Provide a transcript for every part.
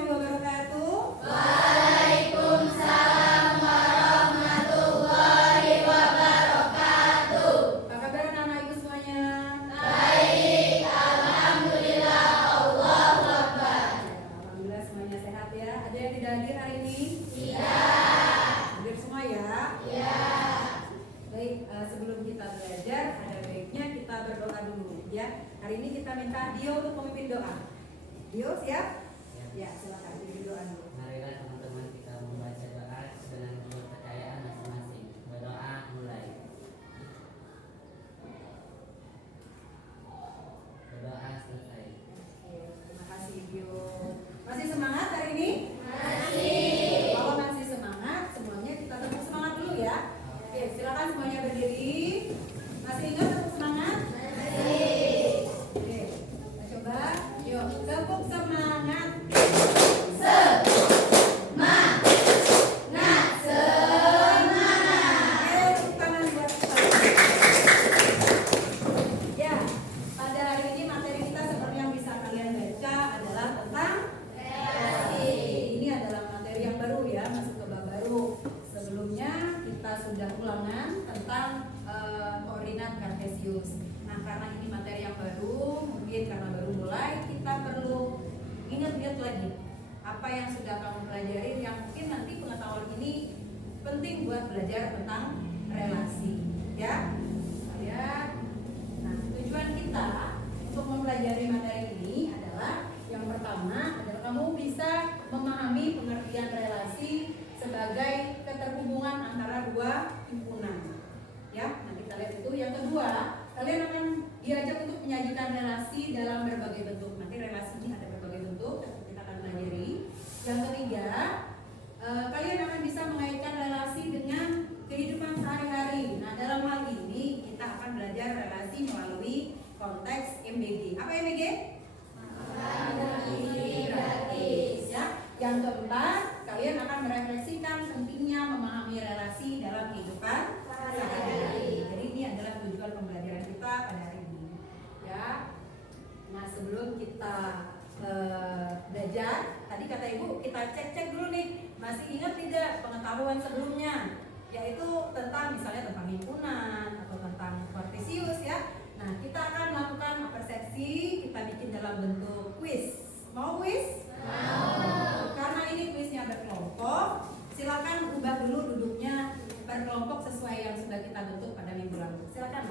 warahmatullahi wabarakatuh. Waalaikumsalam warahmatullahi wabarakatuh. Apa kabar anak-anak ibu semuanya? Baik, alhamdulillah, Allahu Akbar. Alhamdulillah semuanya sehat ya. Ada yang tidak hadir hari ini? Iya. Hadir semua ya? Iya. Baik, sebelum kita belajar ada baiknya kita berdoa dulu ya. Hari ini kita minta Dio untuk memimpin doa. Dio siap? Ya, silakan pimpin doa dulu. Marilah teman-teman kita membaca doa dengan kepercayaan masing-masing. Berdoa mulai. Berdoa selesai. Oke, terima kasih Dio. Masih semangat hari ini? Masih. Kalau masih semangat, semuanya kita tepuk semangat dulu ya. Oke, silakan semuanya berdiri. Masih ingat tepuk semangat? Masih. Oke, kita coba. Yuk, tepuk semangat. Semangat. Oke, tepuk tangan buat kita. Ya, pada hari ini materi kita seperti yang bisa kalian baca adalah tentang relasi. Ini adalah materi yang baru ya, masuk ke bab baru. Sebelumnya kita sudah ulangan tentang koordinat kartesius. Nah, karena ini materi yang baru, mungkin karena baru mulai, kita perlu ingat-ingat lagi apa yang sudah kamu pelajari yang mungkin nanti pengetahuan ini penting buat belajar tentang relasi, ya. Lihat. Nah, tujuan kita untuk mempelajari materi ini adalah yang pertama adalah kamu bisa memahami pengertian relasi sebagai keterhubungan antara dua himpunan. Ya, nah kita lihat itu. Yang kedua, kalian akan diajak untuk menyajikan relasi dalam berbagai bentuk. Nanti relasi ini ada berbagai bentuk, kita akan pelajari. Yang ketiga, kalian akan bisa mengaitkan relasi dengan kehidupan sehari-hari. Nah, dalam hal ini kita akan belajar relasi melalui konteks MBG. Apa MBG? Gratis. Ya. Yang keempat, kalian akan merefleksikan pentingnya memahami relasi dalam kehidupan sehari-hari. Jadi ini adalah tujuan pembelajaran kita pada hari ini. Ya. Nah, sebelum kita belajar, tadi kata ibu kita cek dulu nih, masih ingat tidak pengetahuan sebelumnya, yaitu tentang misalnya tentang himpunan atau tentang kartesius ya. Nah, kita akan melakukan persepsi, kita bikin dalam bentuk kuis. Mau kuis? Mau. Karena ini kuisnya berkelompok, silakan ubah dulu duduknya berkelompok sesuai yang sudah kita bentuk pada minggu lalu. Silakan.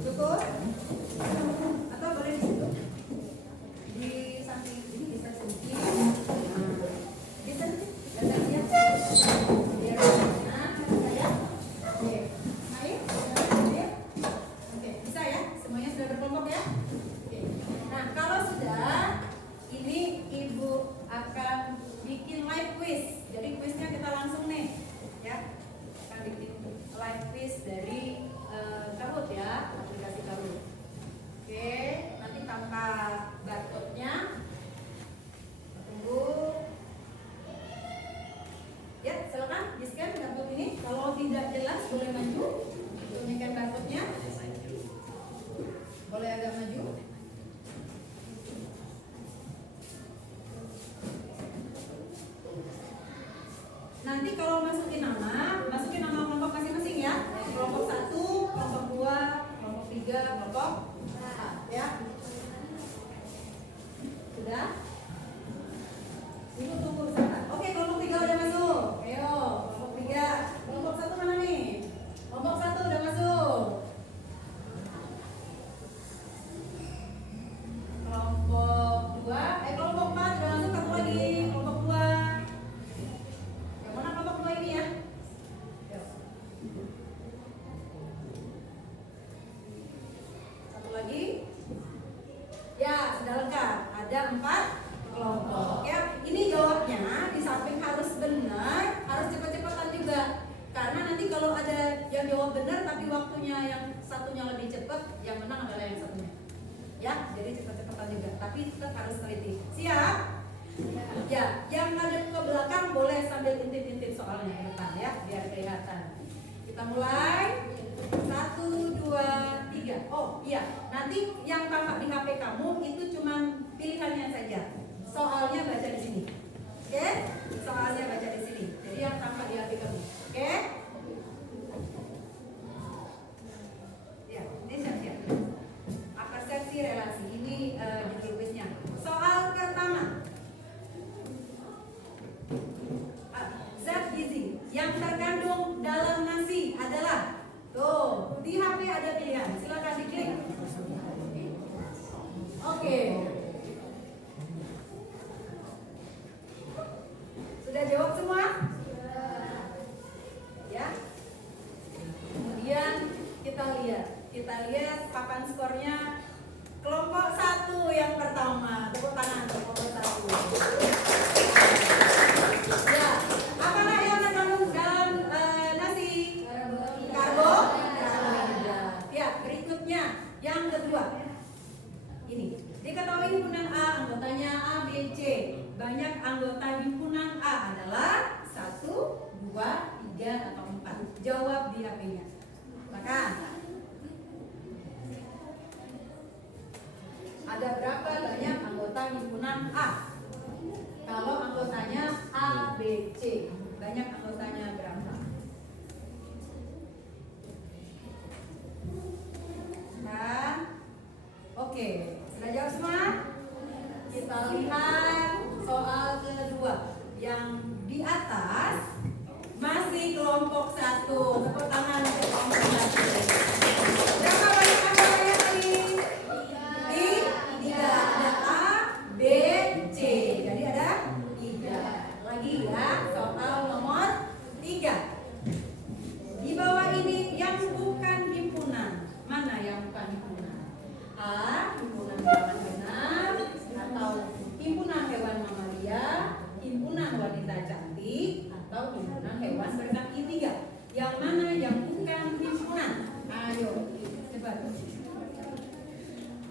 Cukup? Atau boleh di situ? Di samping ini bisa sedikit. Bisa sedikit. Bisa siap. Biar enak. Saya. Oke. Ayo. Oke, bisa ya? Semuanya sudah berkelompok ya? Oke. Nah, kalau sudah, ini ibu akan bikin live quiz. Jadi quiznya kita langsung nih, ya. Akan bikin live quiz dari Kahoot ya, aplikasi Kahoot. Oke, nanti tanpa barcode-nya. Tunggu. Ya, silakan di-scan barcode ini. Kalau tidak jelas boleh maju untuk nge-scan barcode-nya. Boleh agak maju. Nanti kalau masukin nama kelompok masing-masing ya. Kelompok 1, kelompok 2, kelompok 3, kelompok 4 ya. Sudah? Ibu tunggu sebentar. Oke, kelompok 3 udah masuk. Ayo, kelompok 3. Kelompok 1 mana nih? Kelompok 1 udah masuk. Kelompok 2, kelompok 4 udah masuk. Satu lagi, kelompok 2. Yang mana kelompok 2 ini ya? Yuk. Satu lagi. Ya, sudah lengkap. Ada 4 kelompok. Ya, ini jawaban satunya lebih cepat, yang menang adalah yang satunya. Ya, jadi cepat-cepatan juga. Tapi tetap harus teliti. Siap? Ya, yang ngadep ke belakang boleh sambil intip-intip soalnya ke depan ya, biar kelihatan. Kita mulai. 1, 2, 3. Oh iya, nanti yang tampak di HP kamu itu cuman pilihannya saja. Soalnya baca di sini. Oke? Soalnya baca di sini. Jadi yang tampak di HP kamu. Oke? Ya, ini siap-siap. Persepsi relasi ini judul kuisnya. Soal pertama. Zat gizi yang terkandung dalam nasi adalah, tuh, di HP ada pilihan, silakan diklik. Oke. Sudah jawab semua? Ya. Kemudian kita lihat papan skornya. Kelompok 1 yang pertama, tepuk tangan kelompok 1. Ya, apakah yang terkandung dalam nasi? Karbohidrat. Ya, berikutnya yang kedua. Ini, diketahui himpunan A anggotanya A, B, C. Banyak anggota himpunan A adalah 1, 2, 3 atau 4. Jawab di HP-nya. Maka ada berapa banyak anggota himpunan A? Kalau anggotanya A, B, C, banyak anggotanya berapa? Nah, oke, sudah jawab semua? Kita lihat soal kedua. Yang di atas masih kelompok 1. Tepuk tangan untuk kelompok 1. Berapa banyak anggotanya tadi? Ada A, B, C. Jadi ada 3. Lagi ya, soal nomor 3. Di bawah ini yang bukan himpunan. Mana yang bukan himpunan? A, himpunan hewan genap, atau himpunan hewan mamalia, himpunan wanita cantik, atau himpunan hewan berkaki 3. Yang mana yang bukan himpunan? Ayo, cepat.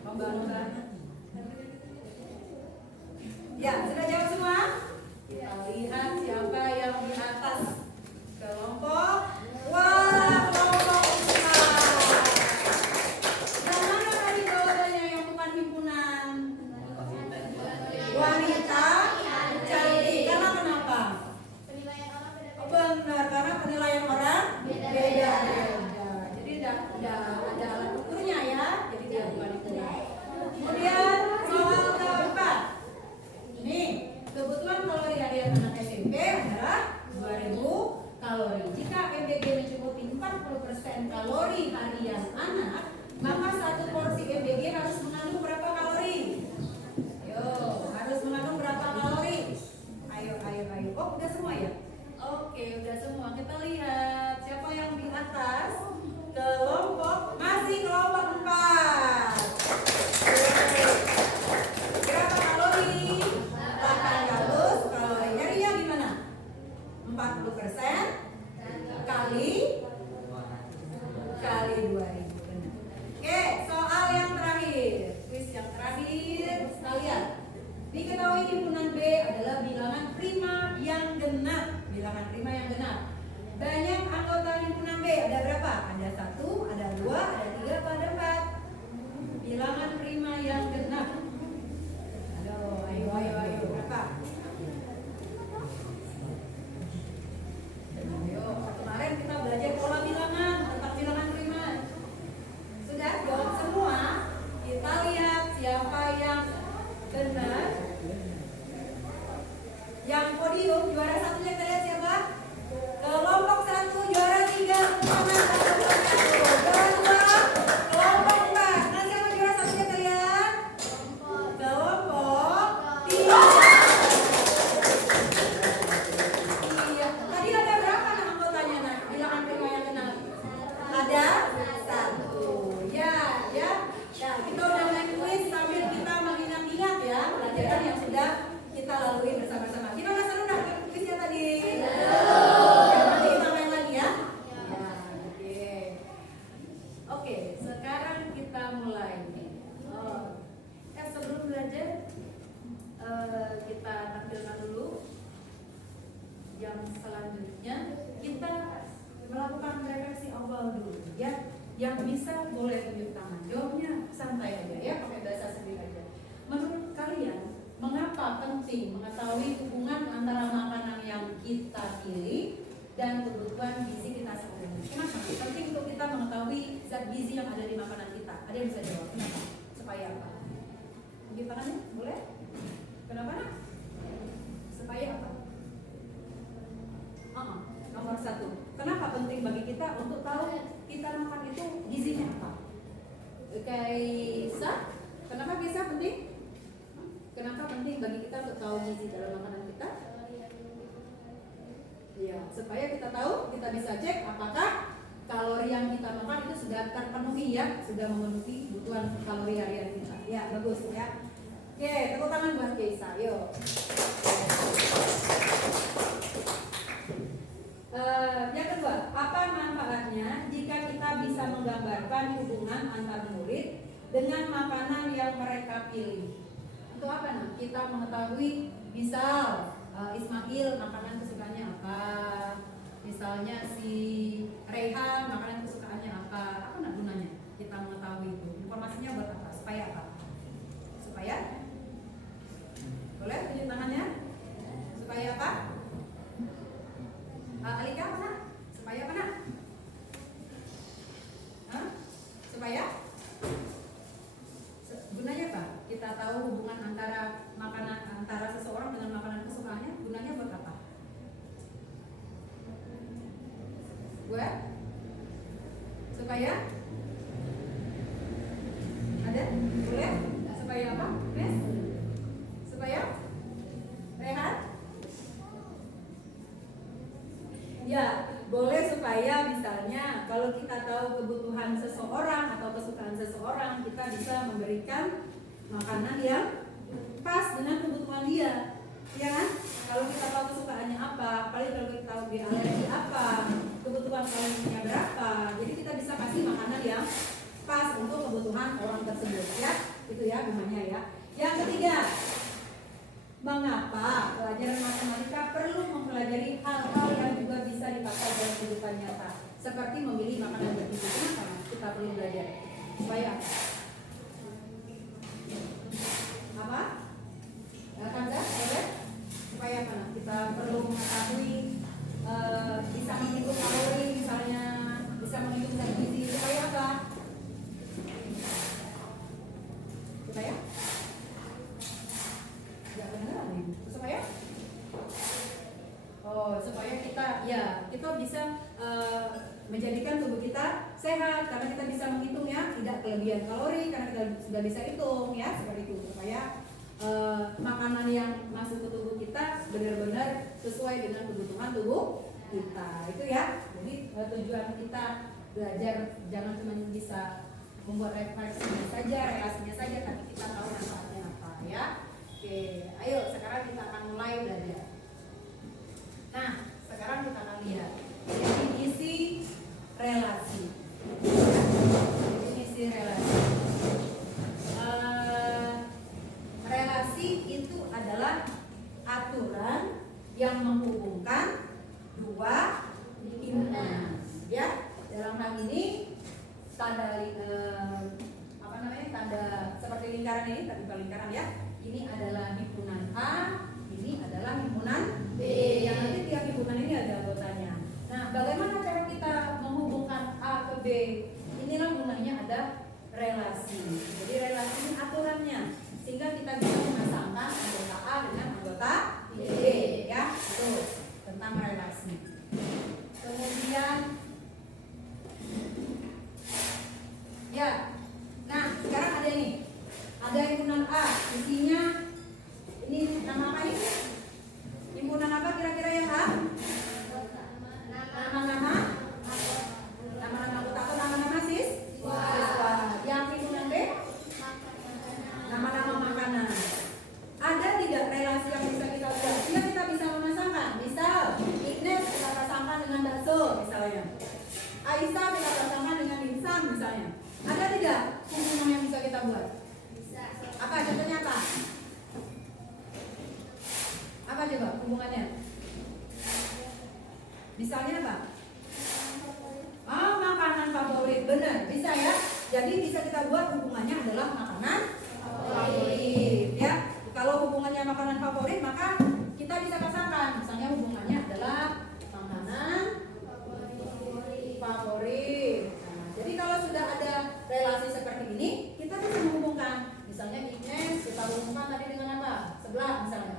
Lomba-lomba. Ya, sudah jawab semua? Kita lihat siapa yang di atas. Kelompok. Wah, kelompok 4. Yang mana tadi jawabannya yang bukan himpunan? Wanita cantik. Karena kenapa? Benar, karena penilaian orang beda. Jadi tidak ada alat ukurnya ya. Jadi dia bukan himpunan. Kemudian soal keempat. Ini kebutuhan kalori harian anak SMP adalah 2000 kalori. Jika MBG mencukupi 40% kalori harian anak, maka satu porsi MBG harus mengandung berapa kalori? Ayo, harus mengandung berapa kalori? Ayo. Oh, udah semua ya? Oke, udah semua. Kita lihat siapa yang di atas. Masih kelompok 4. Berapa kalori? 800 kalori. Nyarinya gimana? 40% kali 2000. Benar. Oke, soal yang terakhir. Kuis yang terakhir. Kita lihat. Diketahui himpunan B adalah bilangan prima yang genap. Bilangan prima yang genap. Banyak anggota himpunan B. Ada berapa? Ada 1, ada 2, ada 3, ada 4. Bilangan prima yang genap. Ayo. Berapa? Ayo, kemarin kita belajar pola bilangan, tentang bilangan prima. Sudah jawab semua? Kita lihat siapa yang benar. Yang podium juara satunya kita lihat siapa? Kelompok 1 juara 3. Juara 2 kelompok 4. Nah, siapa juara satunya kita lihat? Kelompok 3. Iya. Tadi ada berapa anggotanya nak? Bilangan prima yang kenal. Ada 1. Ya. Ya, kita udah main kuis sambil kita mengingat-ingat ya pelajaran yang sudah kita lalui bersama-sama. Gimana, seru nggak kuisnya tadi? Ya, nanti kita main lagi ya. Ya, oke. Oke. kita tampilkan dulu. Yang selanjutnya kita melakukan refleksi awal dulu ya. Yang bisa boleh tunjuk tangan. Jawabnya santai aja ya, pakai bahasa sendiri aja. Menurut kalian, mengapa penting mengetahui hubungan antara makanan yang kita pilih dan kebutuhan gizi kita sehari-hari? Kenapa? Penting untuk kita mengetahui zat gizi yang ada di makanan kita. Ada yang bisa jawab? Kenapa? Supaya apa? Tunjuk tangannya, boleh? Kenapa nak? Supaya apa? Nomor 1. Kenapa penting bagi kita untuk tahu kita makan itu gizinya apa? Kaisa, kenapa Kaisa penting? Kenapa penting bagi kita untuk tahu gizi dalam makanan kita? Ya, supaya kita tahu, kita bisa cek apakah kalori yang kita makan itu sudah terpenuhi ya, sudah memenuhi kebutuhan kalori harian kita. Ya, bagus ya. Oke, tepuk tangan buat Kaisa. Yuk. Yang kedua, apa manfaatnya jika kita bisa menggambarkan hubungan antar murid dengan makanan yang mereka pilih? Untuk apa nah? Kita mengetahui misal Ismail makanan kesukaannya apa, misalnya si Rehan makanan kesukaannya apa nak gunanya? Kita mengetahui itu. Informasinya buat apa? Supaya apa? Supaya boleh tunjuk tangannya? Supaya apa? Alika apa nak? Supaya apa nak? Supaya gunanya apa? Kita tahu hubungan antara makanan antara seseorang dengan makanan kesukaannya, gunanya buat apa? Buat? Supaya? Ada? Boleh? Supaya apa? Nes? Supaya? Rehat? Ya, boleh supaya misalnya kalau kita tahu kebutuhan seseorang atau kesukaan seseorang, kita bisa memberikan makanan yang pas dengan kebutuhan dia, ya kan? Kalau kita tahu kesukaannya apa, paling kalau kita tahu dia alergi apa, kebutuhan kalorinya berapa, jadi kita bisa kasih makanan yang pas untuk kebutuhan orang tersebut, ya. Itu ya gunanya ya. Yang ketiga, mengapa pelajaran matematika perlu mempelajari hal-hal yang juga bisa dipakai dalam kehidupan nyata, seperti memilih makanan bergizi? Kenapa kita perlu belajar? Supaya apa? Kanza, boleh? Supaya apa? Kita perlu mengetahui bisa menghitung kalori, misalnya bisa menghitung zat gizi. Supaya apa? Supaya? Supaya supaya kita bisa menjadikan tubuh kita sehat karena kita bisa menghitungnya, tidak kelebihan kalori karena kita sudah bisa hitung ya, seperti itu. Supaya makanan yang masuk ke tubuh kita benar-benar sesuai dengan kebutuhan tubuh kita. Itu ya. Jadi tujuan kita belajar jangan cuma bisa membuat refleksinya saja, relasinya saja, tapi kita tahu manfaatnya apa ya. Oke, ayo sekarang kita akan mulai belajar. Nah, sekarang kita akan lihat definisi relasi. Definisi relasi. Relasi itu adalah aturan yang menghubungkan dua himpunan. Ya, dalam hal ini tanda tanda seperti lingkaran ini, tapi bukan lingkaran ya. Ini adalah himpunan A, ini adalah himpunan B. Yang nanti tiap himpunan ini ada anggotanya. Nah, bagaimana cara kita menghubungkan A ke B? Inilah gunanya ada relasi. Jadi relasi ini aturannya, sehingga kita bisa memasangkan anggota A dengan anggota B. Ya, itu tentang relasi. Kemudian, ya, nah sekarang ada nih. Ada himpunan A, isinya ini nama apa ini? Himpunan apa kira-kira yang A? Nama-nama anggota atau nama-nama siswa. Yang himpunan B? Nama-nama makanan. Ada tidak relasi yang bisa kita buat? Sehingga kita bisa memasangkan. Misal, Ignes kita pasangkan dengan bakso misalnya. Aisyah kita pasangkan dengan instan misalnya. Ada tidak hubungan yang bisa kita buat? Apa contohnya apa? Misalnya apa? Makanan favorit, benar, bisa ya. Jadi bisa kita buat hubungannya adalah makanan favorit, ya. Kalau hubungannya makanan favorit, maka kita bisa pasangkan. Misalnya hubungannya adalah makanan favorit. Nah, jadi kalau sudah ada relasi seperti ini, kita bisa menghubungkan. Misalnya Ines kita hubungkan tadi dengan apa? Sebelah misalnya.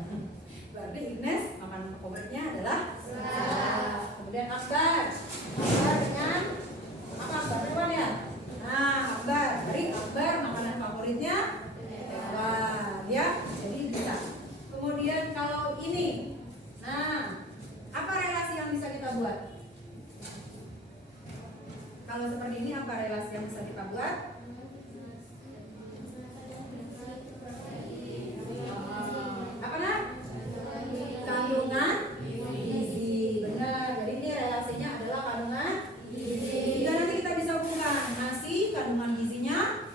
Berarti Ines makanan favoritnya adalah sebelah. Kemudian Akbar dengan apa? Akbar depan ya. Nah, Akbar, dari Akbar makanan favoritnya hewan, ya. Jadi bisa. Kemudian kalau ini, nah, apa relasi yang bisa kita buat? Kalau seperti ini apa relasi yang bisa kita buat? Apa nah? Kandungan gizi, benar. Jadi ini relasinya adalah kandungan gizi. Jika nanti kita bisa hubungkan nasi kandungan gizinya,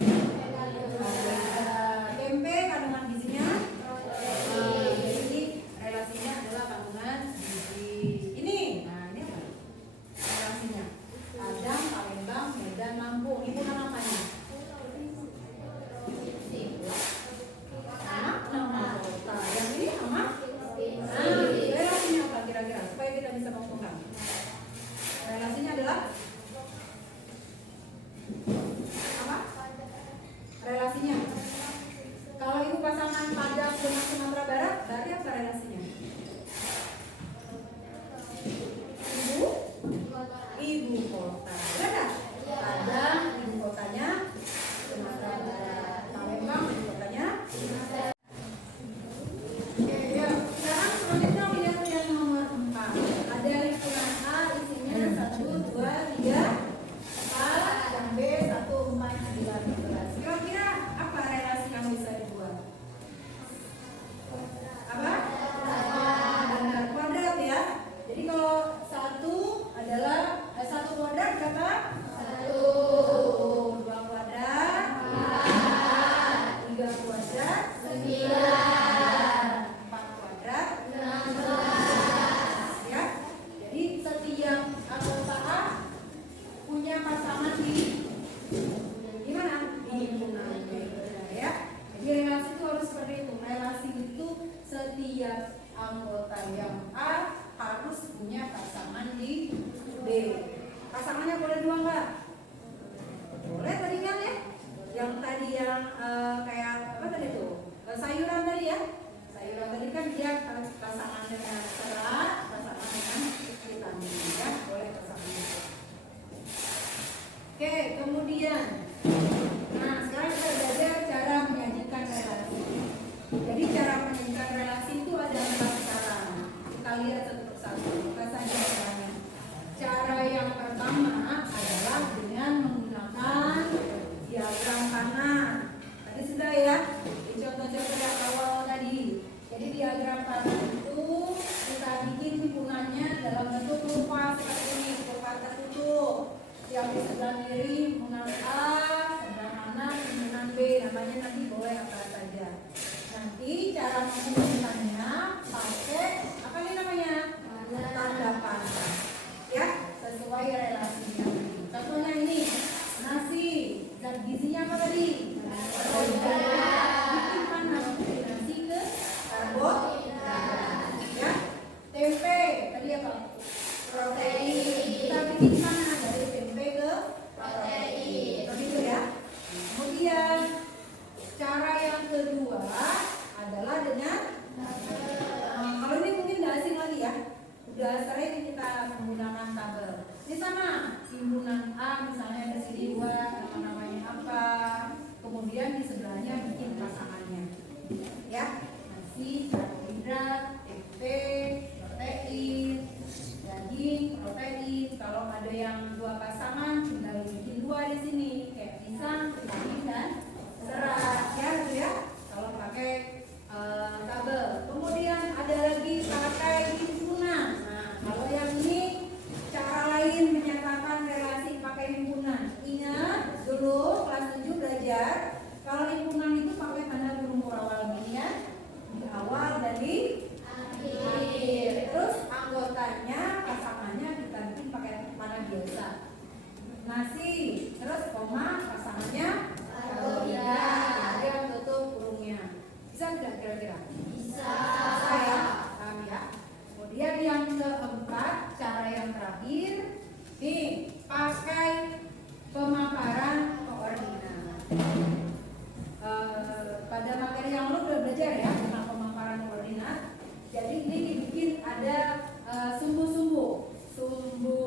tempe kandungan gizinya, jadi relasinya adalah kandungan gizi. Ini, nah ini apa? Relasinya Padang, Palembang, Medan, Lampung. Ini bukan namanya. Nama kota. Yang ini nama? Relasinya apa kira-kira? Supaya kita bisa menghubungkan. Relasinya adalah apa? Relasinya. Kalau ibu pasangan Padang dengan Sumatera Barat, berarti apa relasinya? Ibu kota. Benar nggak? Padang ibu kotanya Sumatera Barat. Palembang ibu kotanya. Oke, ya. Sekarang selanjutnya lihat yang nomor 4. Ada lingkungan A isinya 1, 2, 3, 4, dan B 1, 4, 9, 11. Kira-kira apa relasi yang bisa dibuat? Apa? Benar, kuadrat ya. Jadi kalau 1 adalah 1 kuadrat berapa? 1. 2 kuadrat 4. 3 kuadrat 9. 4 kuadrat 16. Ya. Jadi setiap anggota A punya pasangan di mana? Di himpunan B, ya. Jadi relasi itu harus seperti itu. Relasi itu setiap anggota yang A harus punya pasangan di B. Pasangannya boleh 2 nggak? Boleh tadi kan ya? Yang tadi yang kayak apa tadi tuh? Sayuran tadi ya? Sayuran tadi kan dia pasangan dengan serat, pasangan dengan vitamin ya, boleh pasangannya. Oke, kemudian, nah sekarang kita belajar cara menyajikan relasi. Jadi cara menyajikan relasi itu ada 4 cara. Kita lihat satu persatu. Apa saja caranya? Cara yang pertama adalah dengan menggunakan diagram panah. Tadi sudah ya, di contoh-contoh yang awal tadi. Jadi diagram panah itu kita bikin himpunannya dalam bentuk kurva seperti ini, kurva tertutup. Yang di sebelah kiri himpunan A, sebelah kanan himpunan B. Namanya nanti boleh apa saja. Nanti cara menghubungkannya pakai apa ini namanya? Tanda panah. Ya, sesuai relasinya. Contohnya ini, nasi, zat gizinya apa tadi? Bikin panah dari nasi ke karbohidrat. Ya, tempe tadi apa? Protein. Kita bikin panah dari tempe ke protein. Begitu ya. Kemudian cara yang kedua adalah dengan kalau ini mungkin nggak asing lagi ya. Udah sering kita menggunakan tabel. Ini sama, himpunan A misalnya di sini 2, namanya apa. Kemudian di sebelahnya bikin pasangannya. Ya, nasi, karbohidrat, tempe, protein, daging, protein. Kalau ada yang 2 pasangan, tinggal bikin 2 di sini, kayak pisang, vitamin dan serat. Ya, gitu ya. Kalau pakai tabel. Kemudian ada lagi pakai himpunan. Nah, kalau yang ini cara lain menyatakan relasi pakai himpunan. Ingat dulu kelas 7 belajar kalau himpunan itu pakai tanda burung murawal gini ya. Di awal dan kira-kira? Bisa. Bisa ya, paham ya. Kemudian yang keempat, cara yang terakhir, nih pakai pemaparan koordinat. Pada materi yang lalu udah belajar ya tentang pemaparan koordinat. Jadi ini dibikin ada sumbu-sumbu, sumbu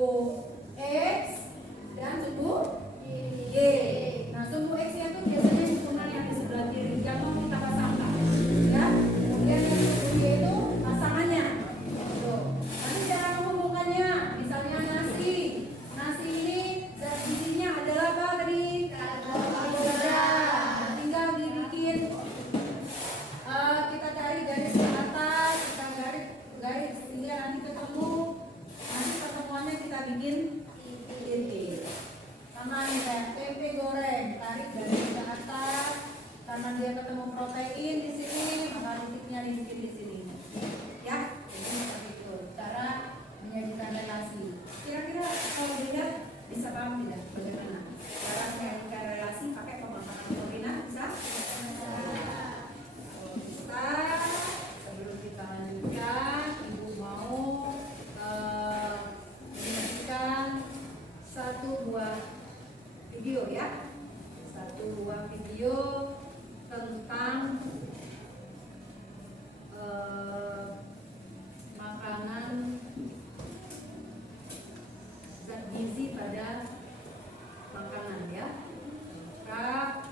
X dan sumbu Y. Nah, sumbu X-nya itu biasanya hitungan yang di sebelah kiri, yang mau kita pasangkan, ya. Kemudian yang sumbu Y itu pasangannya. Tuh. Nanti cara menghubungkannya, misalnya nasi. Nasi ini zat gizinya adalah apa tadi? Karbohidrat. Nah, tinggal dibikin, kita cari garis ke atas, kita garis sehingga nanti ketemu. Nanti pertemuannya kita bikin titik. Sama nih kayak tempe goreng, tarik garis ke atas, karena dia ketemu protein di sini, maka titiknya dibikin di sini. Ya, jadi seperti itu cara menyajikan relasi. Kira-kira kalau dilihat bisa paham tidak bagaimana cara menyajikan relasi pakai pemaparan koordinat? Bisa? Bisa. Sebelum kita lanjutkan, ibu mau menyajikan satu buah video ya, satu buah video tentang makanan zat gizi pada makanan ya. Maka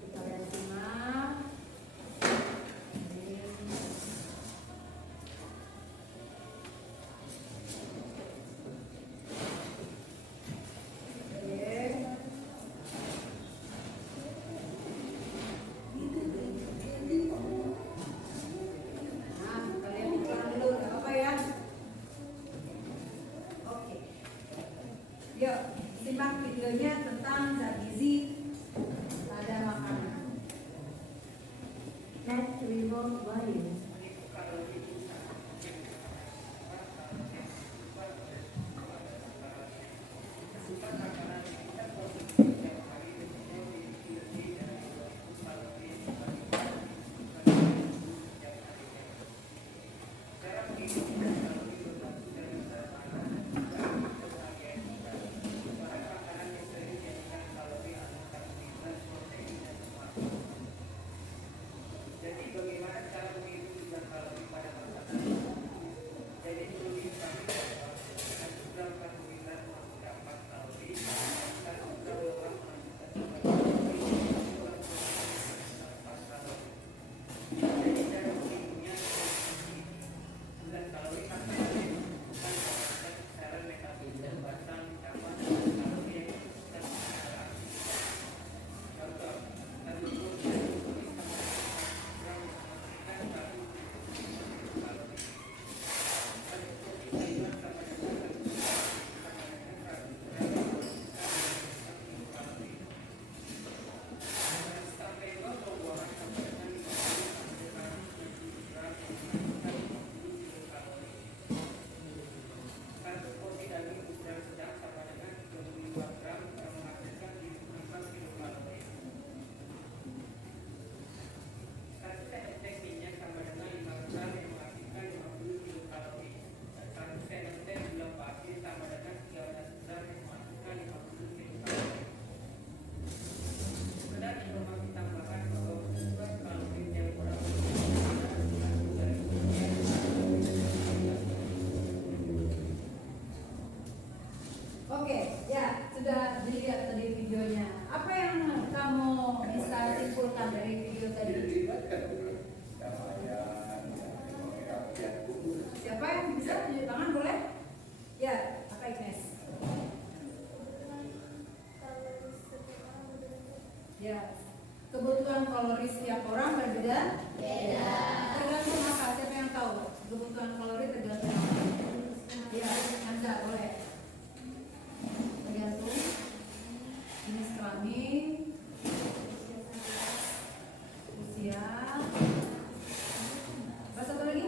kita lihat simak. Yuk, simak videonya tentang zat gizi pada makanan. Let's remove volume. Oke, ya sudah dilihat tadi videonya. Apa yang kamu bisa simpulkan dari video tadi? Siapa yang bisa tunjuk tangan boleh? Ya, apa Ignes? Ya, kebutuhan kalori setiap orang berbeda. Tergantung apa? Siapa yang tahu? Kebutuhan kalori tergantung apa? Ya, Anda boleh. Tergantung jenis kelamin, usia, apa satu lagi?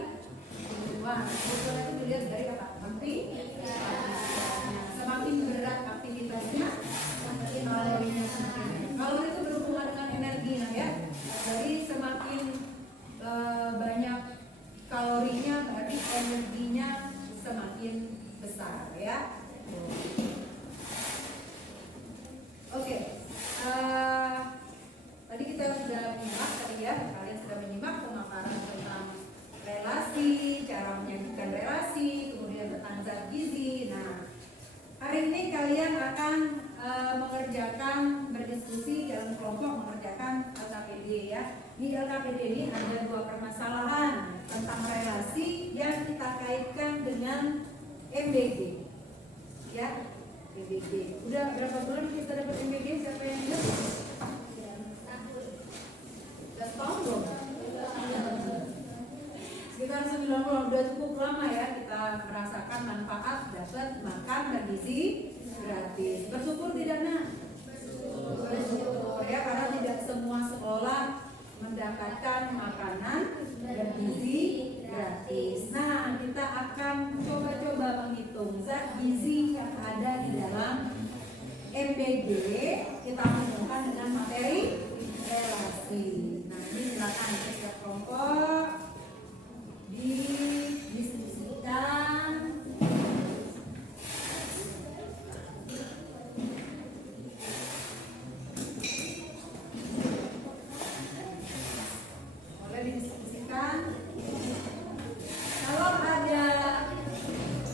Kebutuhan. Kebutuhan itu dilihat dari apa? Aktivitasnya. Semakin berat aktivitasnya, kalorinya semakin. Kalori itu berhubungan dengan energi, nah ya. Jadi semakin Di LKPD ini ada 2 permasalahan tentang relasi yang kita kaitkan dengan MBG. Ya, MBG. Udah berapa bulan kita dapat MBG? Siapa yang ingat? Udah setahun belum? Sekitar 9 bulan, udah cukup lama ya kita merasakan manfaat dapat makan bergizi gratis. Bersyukur tidak nak? Bersyukur ya, karena tidak semua sekolah mendapatkan makanan bergizi gratis. Nah, kita akan coba-coba menghitung zat gizi yang ada di dalam MBG. Kita hubungkan dengan materi relasi. Nah, ini silakan setiap kelompok didiskusikan. Kalau ada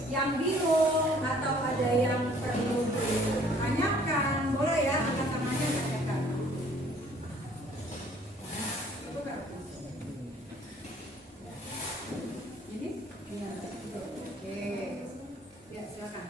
yang bingung atau ada yang perlu ditanyakan, boleh ya angkat tangannya tanyakan. Ini? Ya. Oke. Ya, silakan.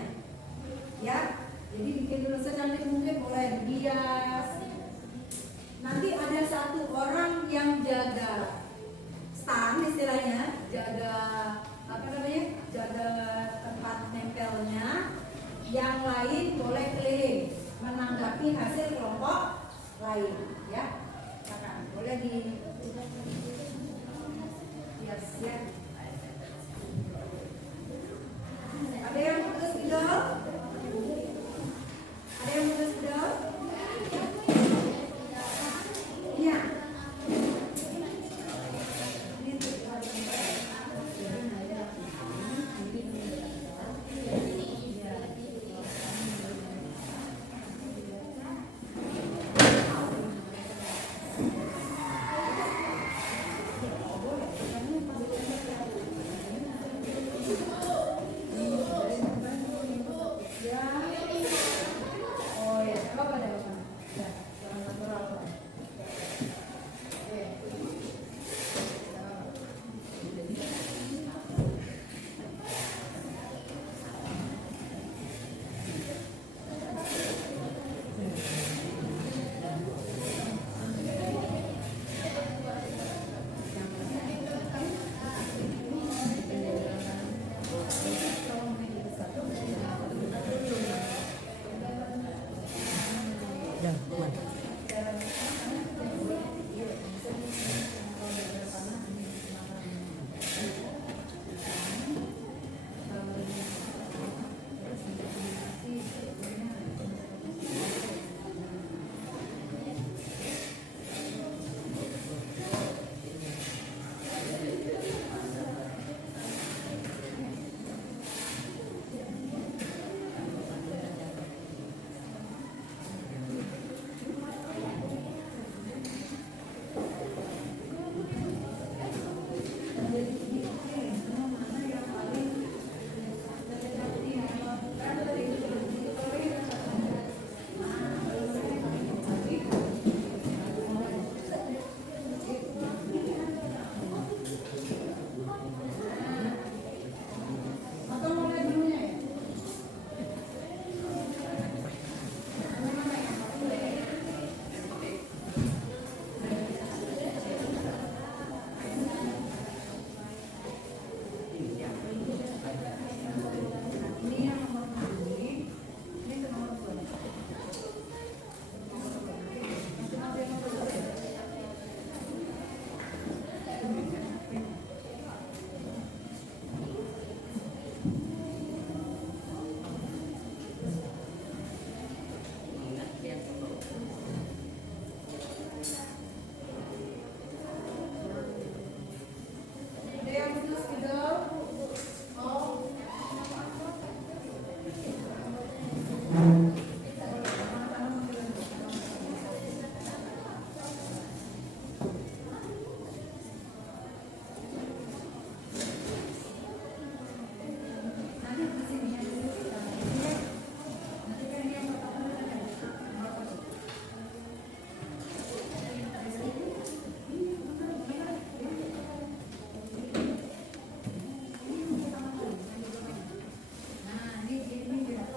warnanya. Ya, jadi bikin dulu secantik mungkin, boleh dihias. Nanti ada satu orang yang jaga stand istilahnya, jaga apa namanya, jaga tempat nempelnya. Yang lain boleh keliling menanggapi hasil kelompok lain, ya. Kakak, boleh di hias ya. Ada yang putus idol? Ada yang putus idol? Iya. Oh ya, apa ada apa? Ya, jangan natural. Oke. Atau mulai dulunya ya? Ini yang nomor 2 ini ke nomor 2. Ada yang putus idol? Oh. Nanti di sini ya. Nanti kan yang pertama ada. Nah, ini tidak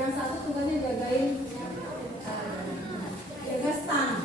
Yang satu tugasnya jagain jaga stand.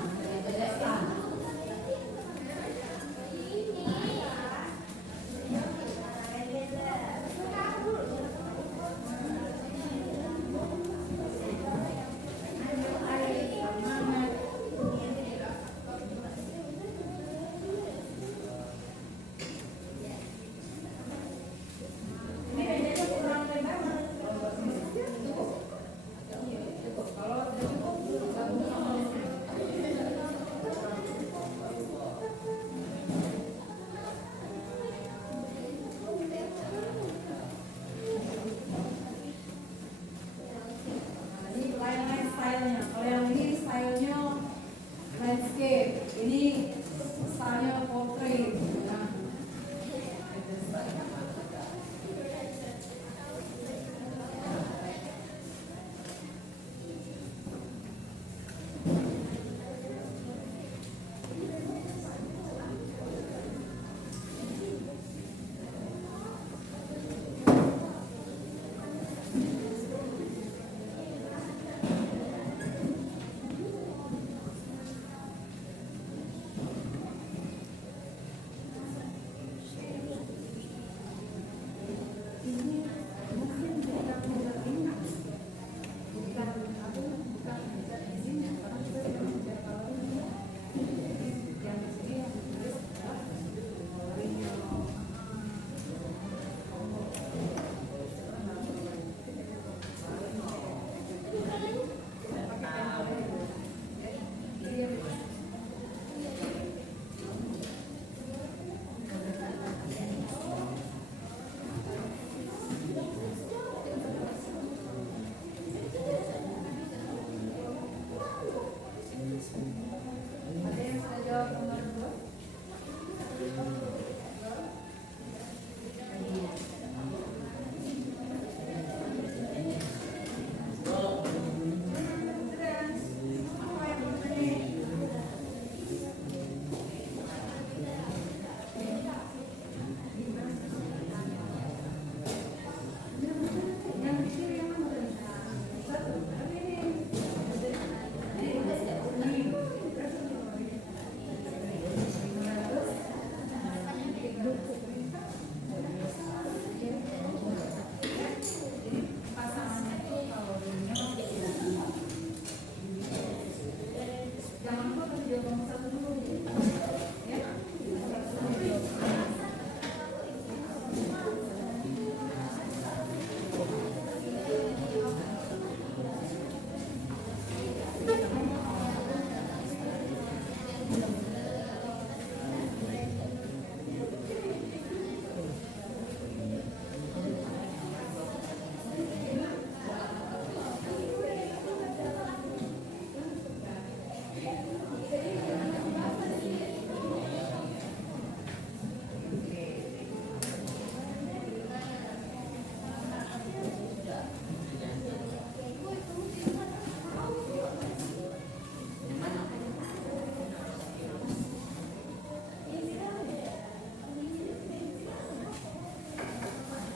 Kalau yang ini stylenya landscape, ini stylenya portrait. Nah, ada yang sudah jawab nomor 2?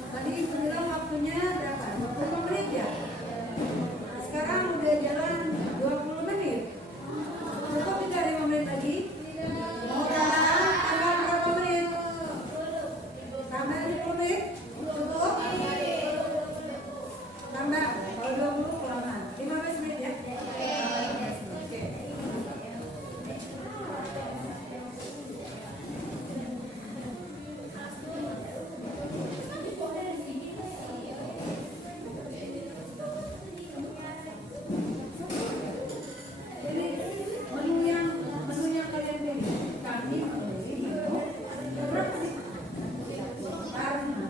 Tadi bilang waktunya berapa? 20 menit ya? Sekarang udah jalan 20 menit. Cukup tidak 5 menit lagi? Mau tambah berapa menit? Tambah 10 menit? Cukup? Tambah, kalau 20 kelamaan 15 menit ya? Oke. Ini menu yang kalian pilih. Kami pilih berapa sih? Karena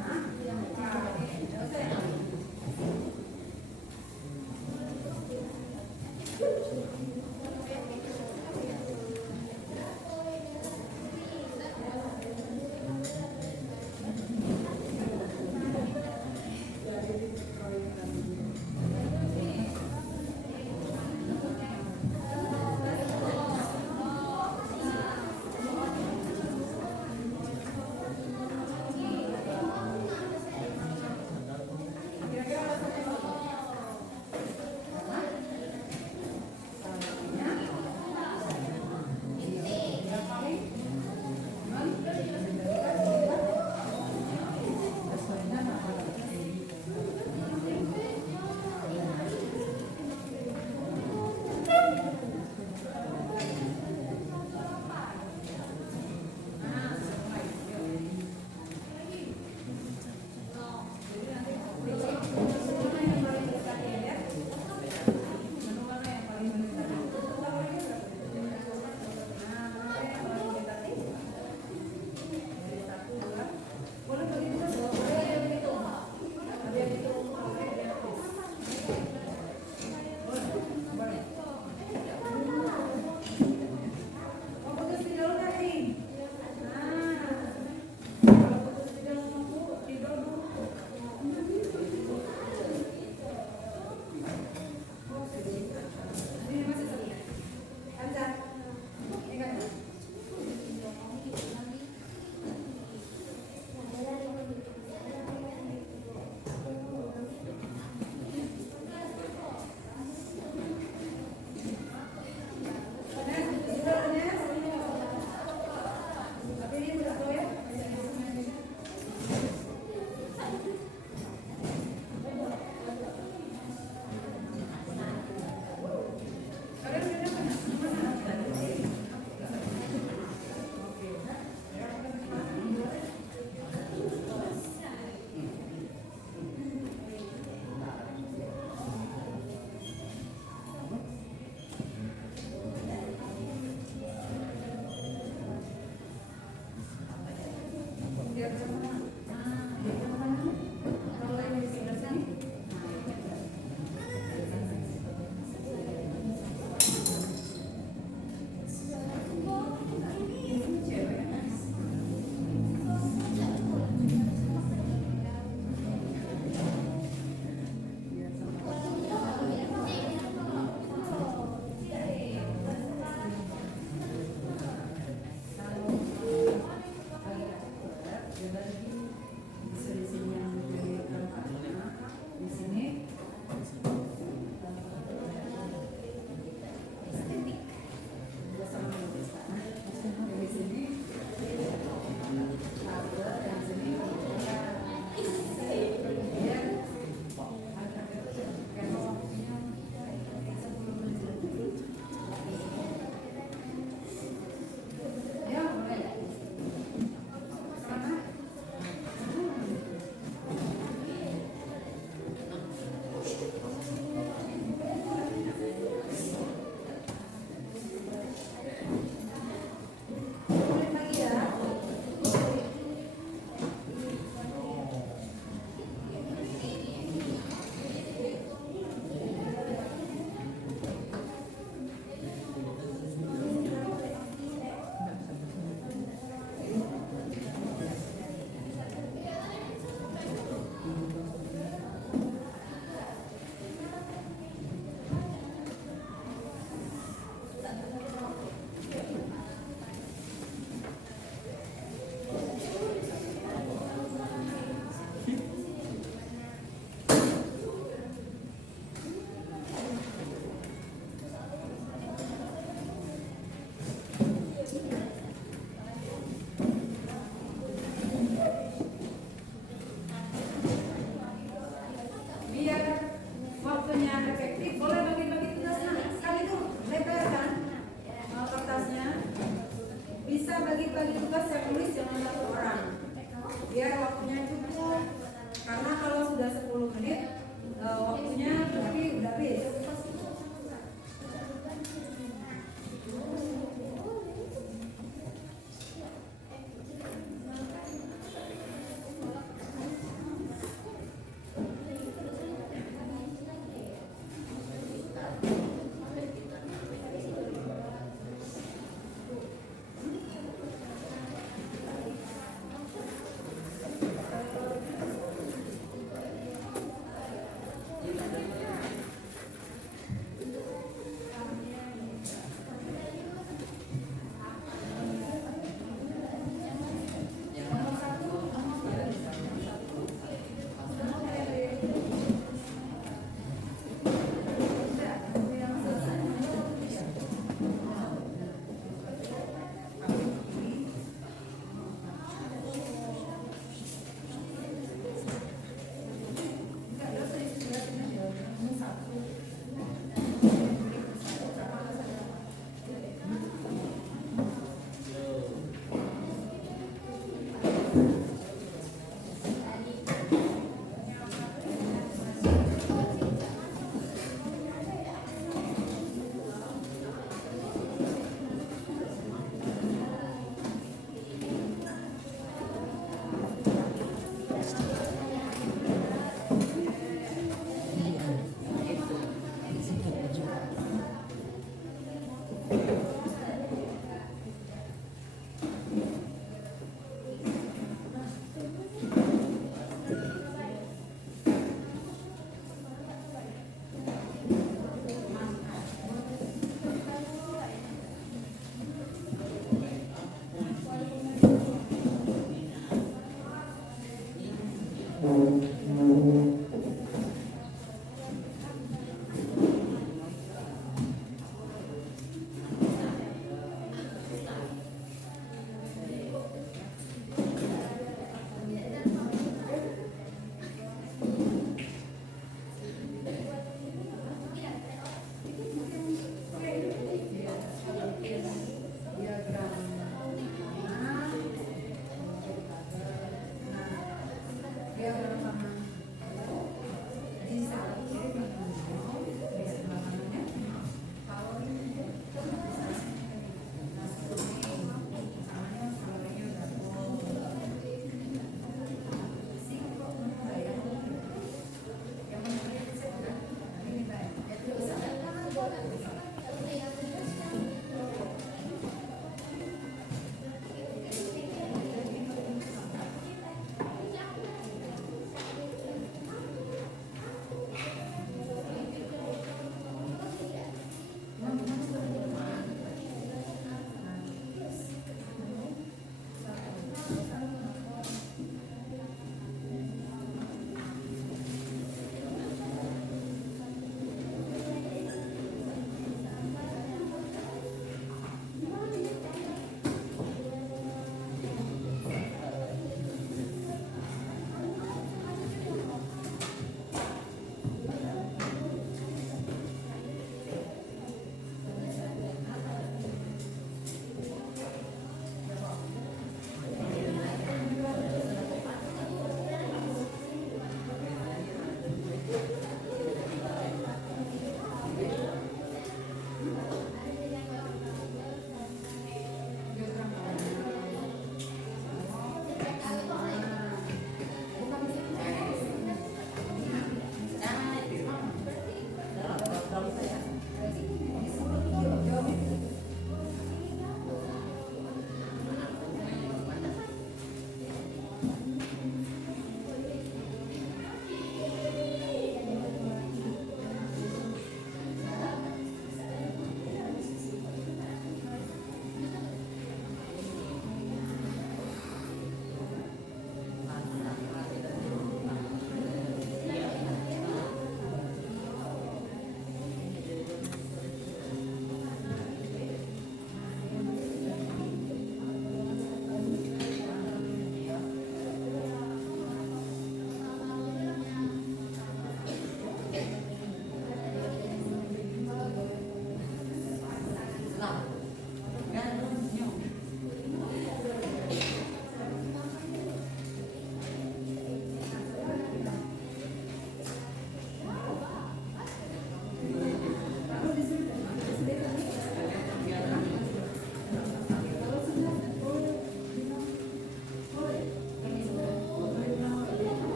Yang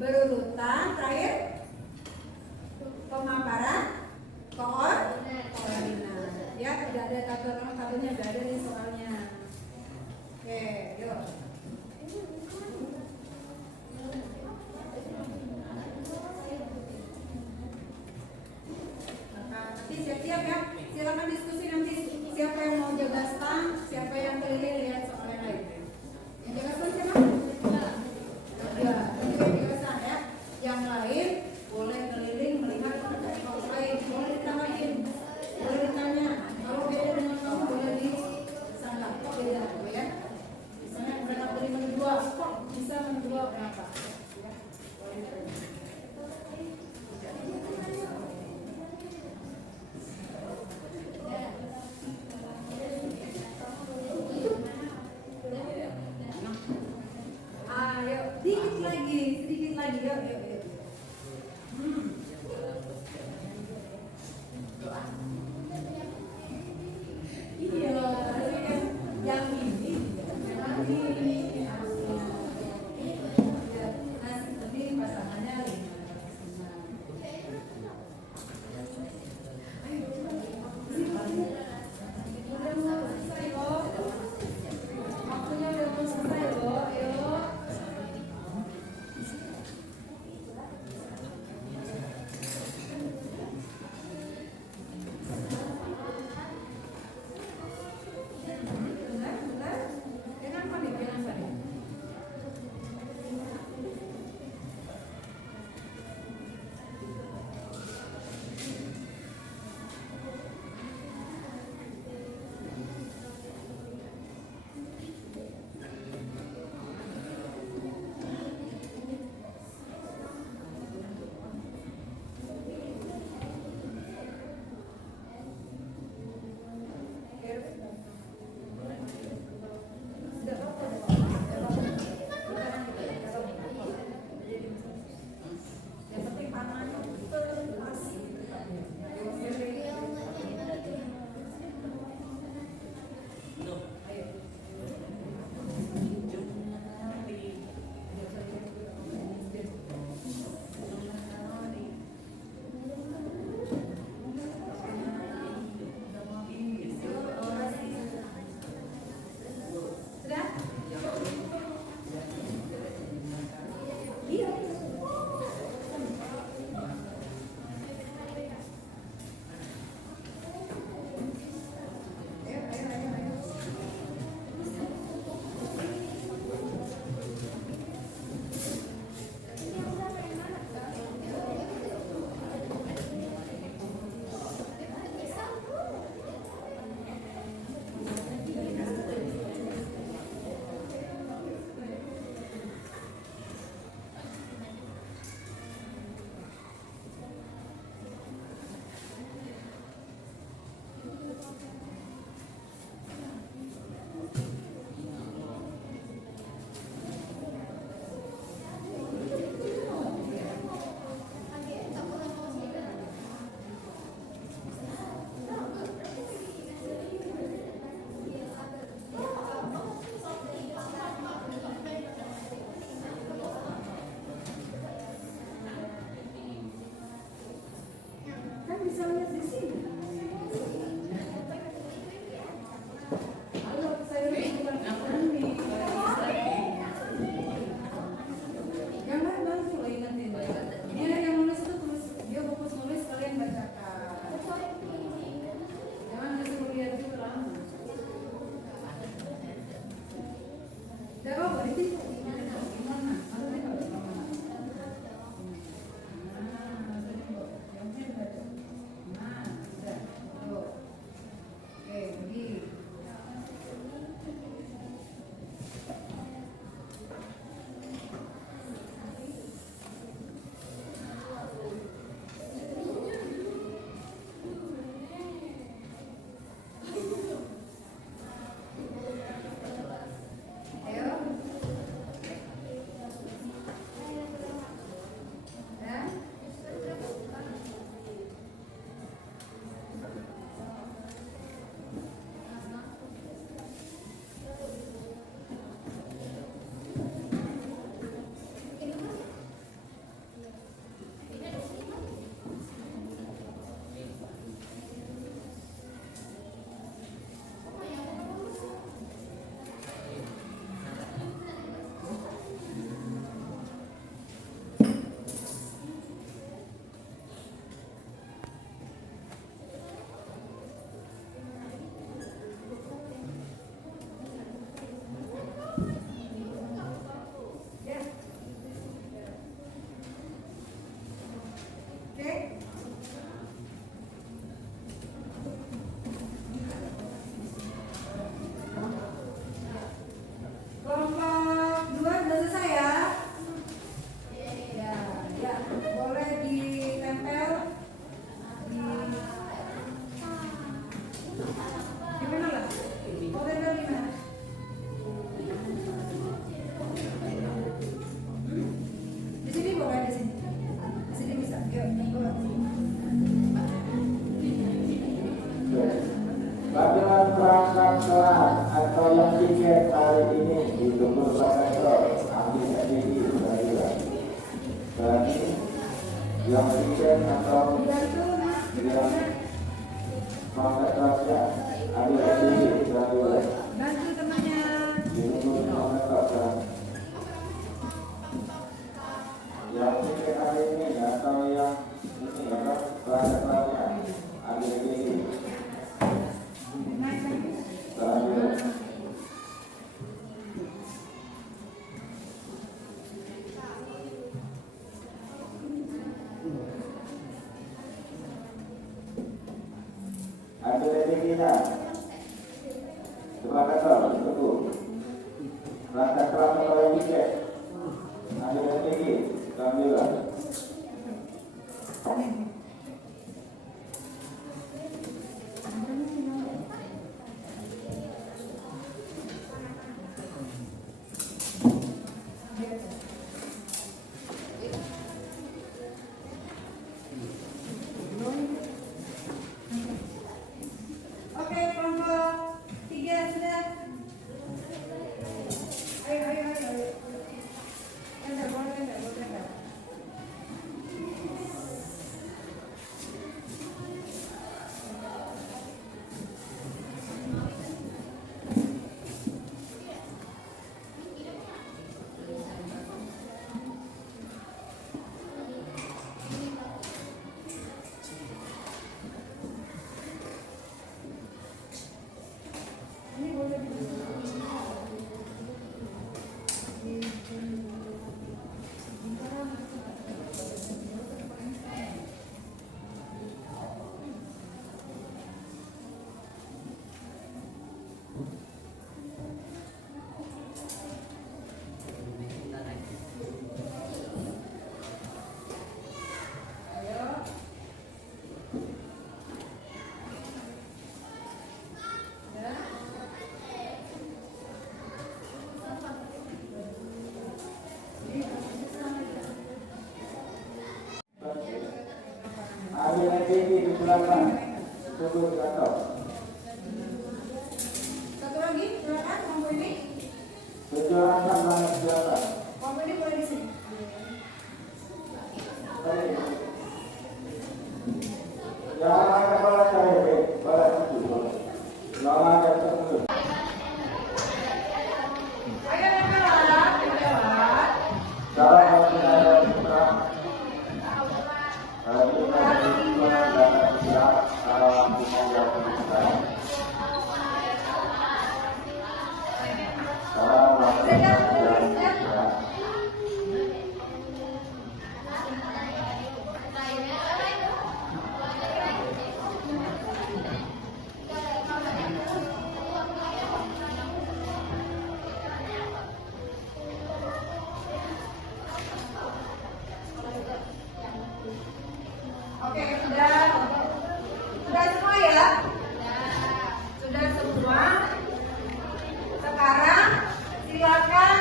berurutan. Terakhir pemaparan koordinat. Ya, tidak ada tabelnya, tidak ada nih soalnya. Oke, yuk. Nanti siap-siap ya. Silakan diskusi nanti. Siapa yang mau jaga stang, siapa yang keliling lihat soal yang lain. Yang jaga stang siapa? Ya, ini yang jaga stang ya. Yang lain boleh keliling melihat orang lain, boleh ditambahin, boleh ditanya. Kalau beda dengan kamu boleh disangka beda, ya. Misalnya mereka beli menu 2, kok bisa menu 2 berapa? Ya, boleh ditanya. Ayo, sedikit lagi, yuk. Iya, yang ini harusnya. Nanti pasangannya 5. Waktunya udah mau selesai loh, yuk. Di sini boleh, di sini. Di sini bisa. Yuk, tunggu. Bagaimana perangkat kelas atau yang tiket hari ini ditunggu kantor ambil sendiri peradilan. Berarti yang tiket atau yang perangkat kelasnya ambil sendiri peradilan. Bantu temannya. Ditunggu kantor. Yang tiket hari ini atau yang ini apa perangkat kelasnya ambil sendiri. Ada kita kepada kau tunggu rasa keras atau yang tiket ada lagi kamera. Oke, kelompok 3 sudah. Ayo. Boleh. Ada lagi di belakang tunggu kantor. Satu lagi, silakan kelompok ini. Tujuan sama siapa? Kelompok ini boleh di sini. Jangan ada kepala saya, kepala itu. Lama ada tunggu. Ayo lewat. Kalau masih ada kita, kita dan siap kalau kita yang kita. Kalau masih ada kita. Oke, sudah semua ya? Sudah semua. Sekarang silakan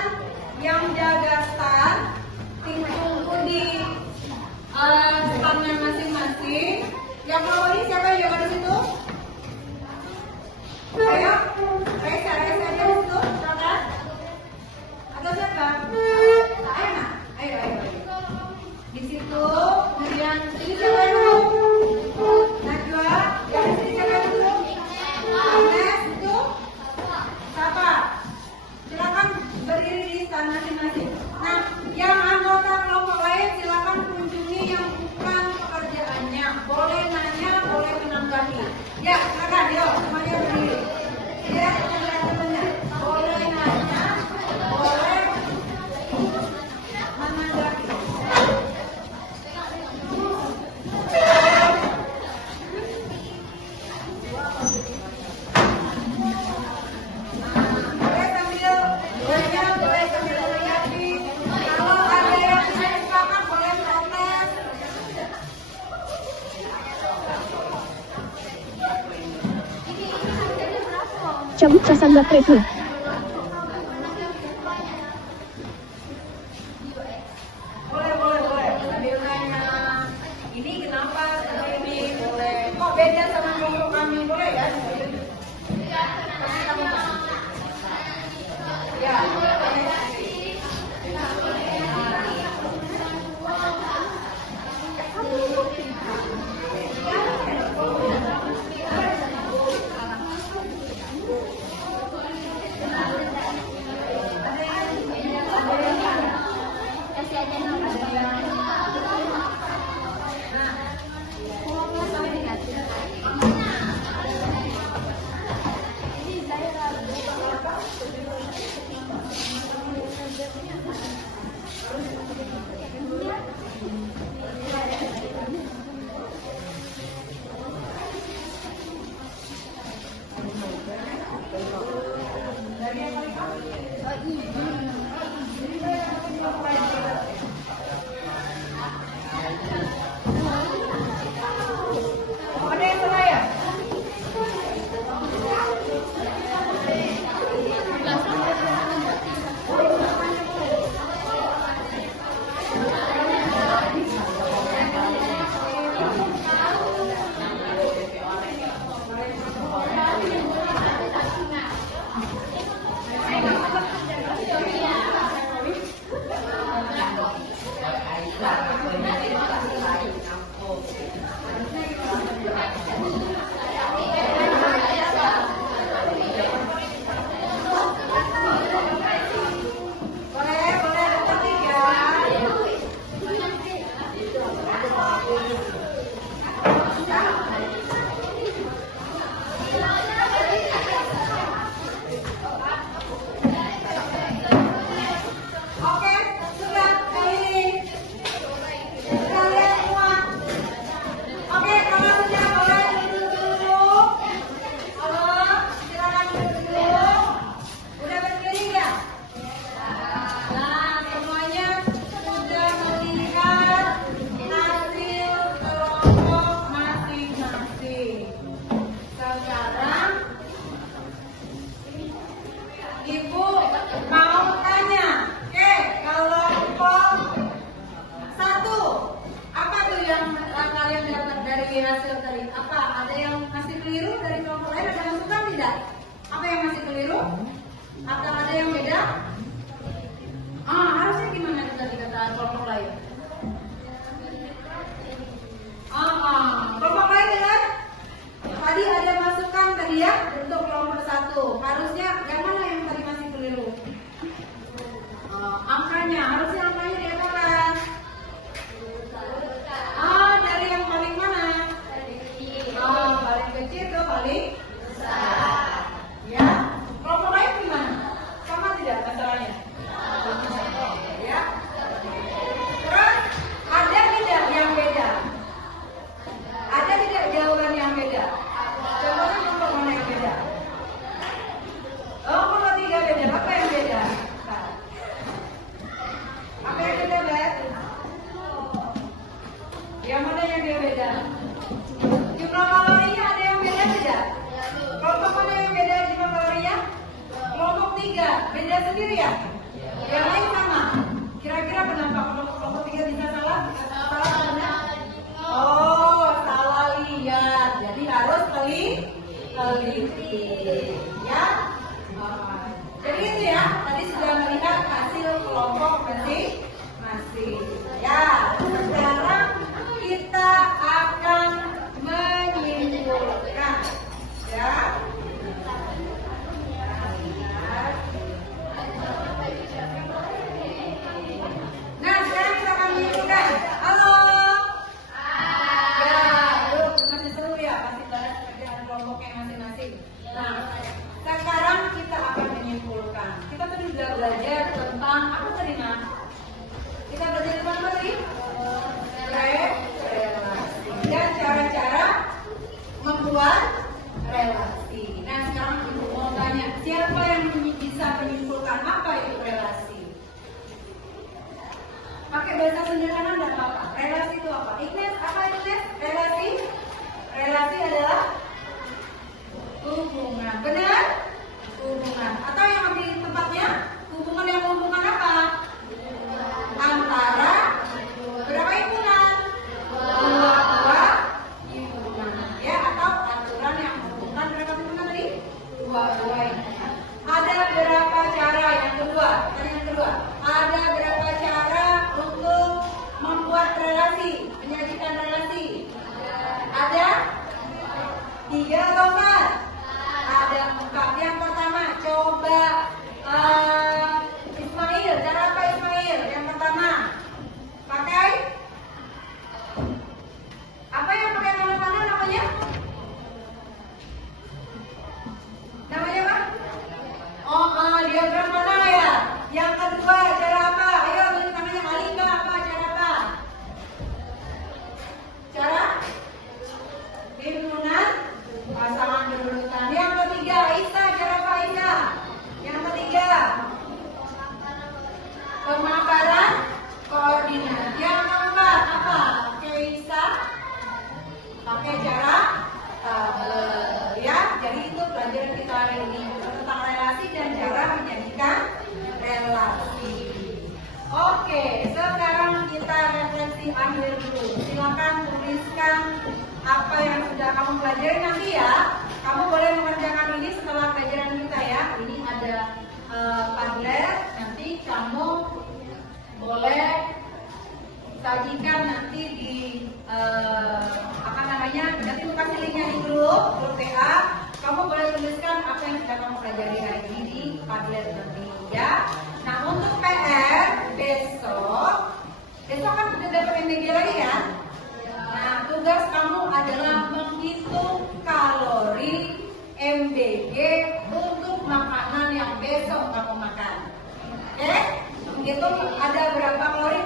yang jaga stand tunggu di standnya masing-masing. Yang mau ini siapa yang jaga di situ? Ayo, Raisa di situ, silakan. Atau siapa? Ayo nak, ayo. Di situ, kemudian ini siapa dulu? Najwa, yang sini siapa dulu? Agnes, itu siapa? Silakan berdiri di stand masing-masing. Nah, yang anggota kelompok lain silakan kunjungi yang bukan pekerjaannya. Boleh nanya, boleh menanggapi. Ya, silakan, yuk semuanya berdiri. Ya, teman-teman. Boleh nanya, boleh menanggapi. Boleh sambil menanggapi. Kalau ada yang saya silakan boleh protes. Cabut prasangka kreatif. Boleh. PA-nya, nanti aku kasih linknya di grup PA. Kamu boleh tuliskan apa yang sudah kamu pelajari hari ini di Padlet Learning ya. Nah untuk PR besok kan sudah dapat MBG lagi ya. Nah tugas kamu adalah menghitung kalori MBG untuk makanan yang besok kamu makan. Oke? Menghitung ada berapa kalori,